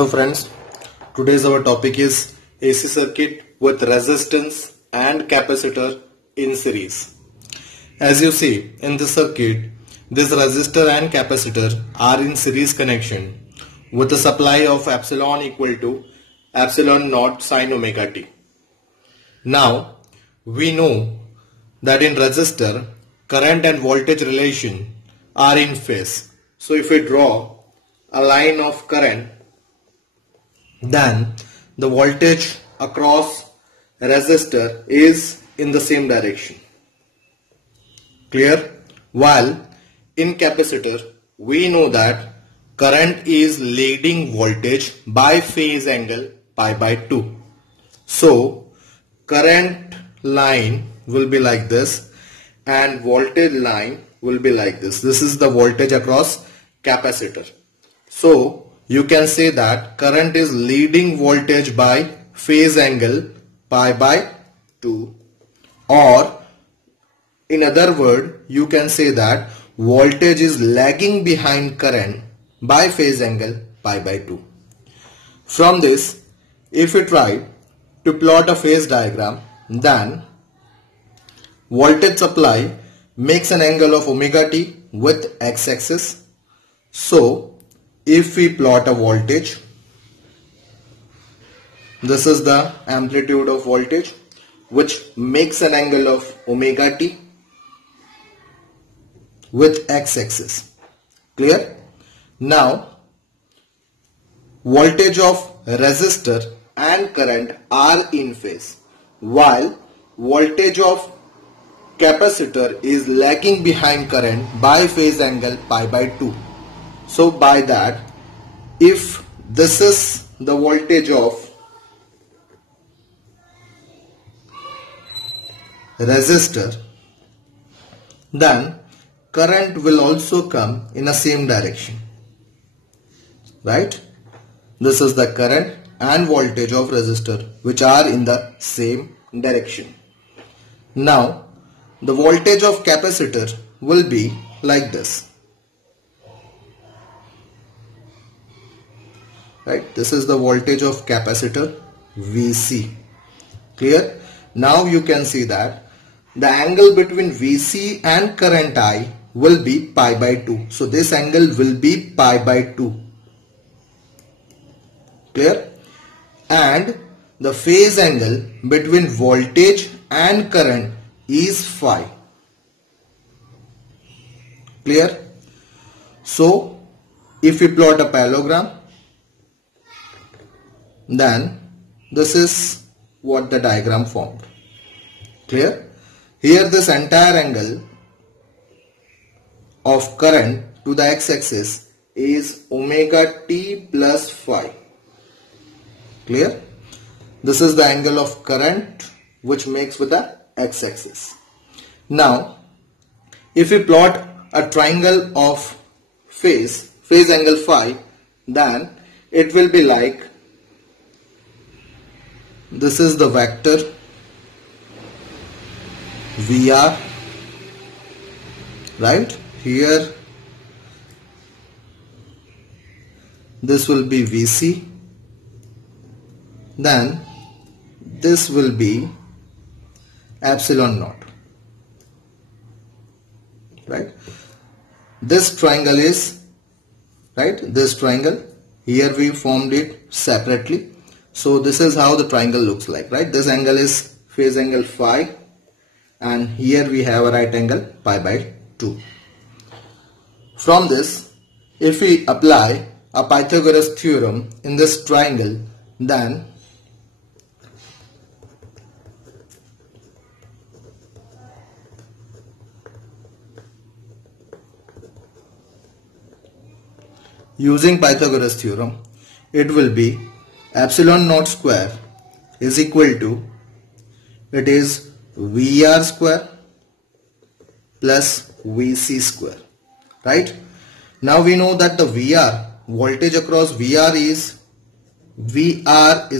Hello friends, today's our topic is AC circuit with resistance and capacitor in series. As you see in this circuit, this resistor and capacitor are in series connection with a supply of epsilon equal to epsilon naught sin omega t. Now we know that in resistor current and voltage relation are in phase. So if we draw a line of current, then the voltage across resistor is in the same direction. Clear? While in capacitor we know that current is leading voltage by phase angle pi by 2. So current line will be like this and voltage line will be like this. This is the voltage across capacitor. So you can say that current is leading voltage by phase angle pi by 2, or in other word you can say that voltage is lagging behind current by phase angle pi by 2. From this, if we try to plot a phase diagram, then voltage supply makes an angle of omega t with x-axis. So if we plot a voltage, this is the amplitude of voltage which makes an angle of omega t with x-axis. Clear? Now voltage of resistor and current are in phase, while voltage of capacitor is lagging behind current by phase angle pi by 2. So by that, if this is the voltage of resistor, then current will also come in the same direction, right? This is the current and voltage of resistor which are in the same direction. Now the voltage of capacitor will be like this, right? This is the voltage of capacitor VC. Clear? Now you can see that the angle between VC and current I will be pi by 2. So this angle will be pi by 2. Clear? And the phase angle between voltage and current is phi. Clear? So if we plot a parallelogram, then this is what the diagram formed. Clear? Here this entire angle of current to the x-axis is omega t plus phi. Clear? This is the angle of current which makes with the x-axis. Now if we plot a triangle of phase angle phi, then it will be like this is the vector VR, right? Here this will be VC, then this will be epsilon naught, right? This triangle is, right, this triangle, here we formed it separately. So this is how the triangle looks like, right? This angle is phase angle phi, and here we have a right angle pi by 2. From this, if we apply a Pythagoras theorem in this triangle, then using Pythagoras theorem, it will be epsilon naught square is equal to, it is VR square plus VC square, right? Now we know that the VR, voltage across VR is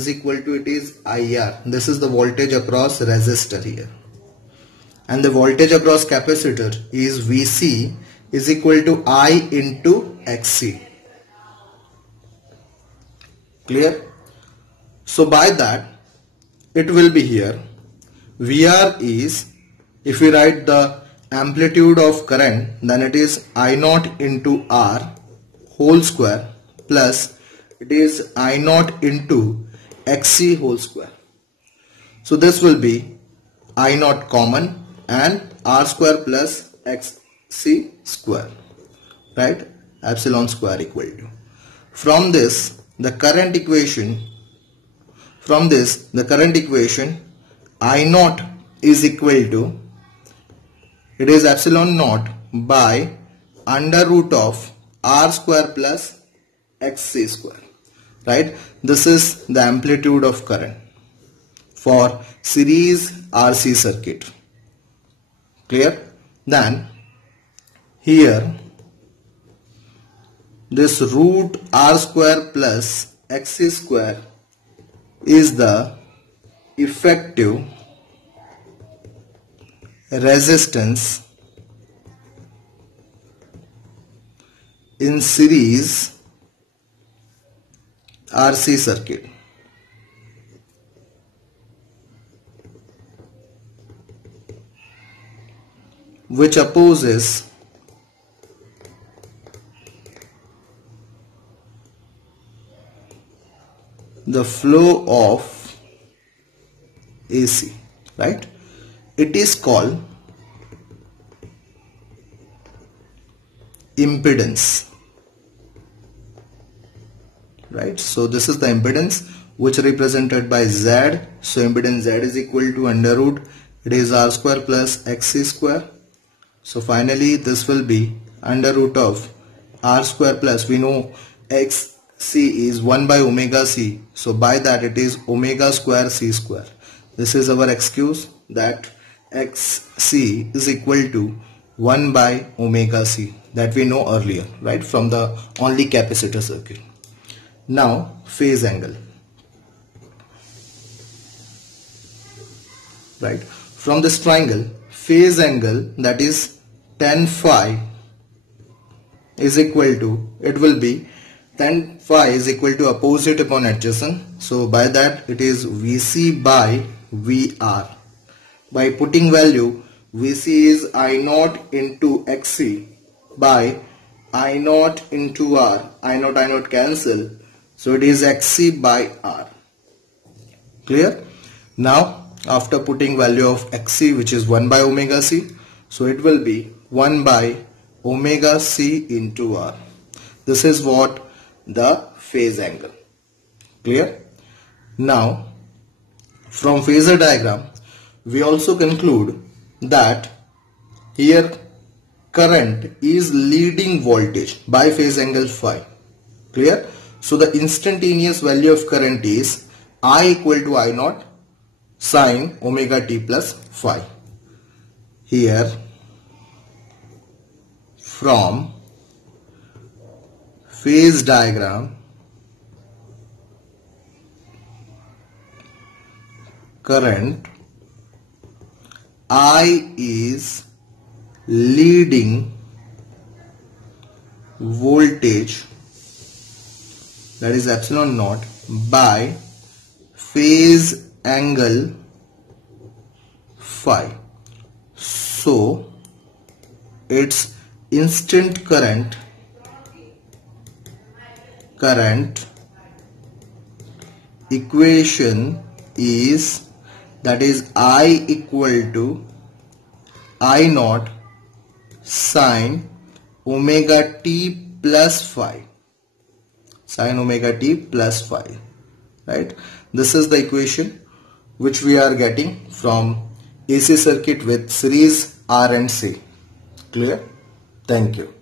equal to, it is IR. This is the voltage across resistor here. And the voltage across capacitor is VC is equal to I into XC. Clear? So by that it will be here VR is, if we write the amplitude of current, then it is I naught into R whole square plus it is I naught into XC whole square. So this will be I naught common and R square plus XC square, right? Epsilon square equal to. From this the current equation, I naught is equal to, it is epsilon naught by under root of R square plus XC square, right? This is the amplitude of current for series RC circuit. Clear? Then here this root R square plus XC square is the effective resistance in series RC circuit. Which opposes the flow of AC, right? It is called impedance, right? So this is the impedance which represented by Z. So impedance Z is equal to under root, it is R square plus XC square. So finally this will be under root of R square plus, we know XC is 1 by omega C, so by that it is omega square C square. This is our excuse, that XC is equal to 1 by omega C, that we know earlier, right, from the only capacitor circuit. Now phase angle, right? From this triangle, phase angle, that is tan phi is equal to, it will be tan phi is equal to opposite upon adjacent. So by that it is VC by VR. By putting value, VC is I naught into XC by I naught into R. I naught cancel. So it is XC by R. Clear? Now after putting value of XC, which is 1 by omega C, so it will be 1 by omega C into R. This is what the phase angle. Clear? Now from phasor diagram we also conclude that here current is leading voltage by phase angle phi. Clear? So the instantaneous value of current is I equal to I naught sine omega t plus phi. Here from phase diagram, current I is leading voltage, that is epsilon naught, by phase angle phi. So its instant current equation is, that is I equal to I naught sine omega t plus phi, sine omega t plus phi, right? This is the equation which we are getting from AC circuit with series R and C. Clear? Thank you.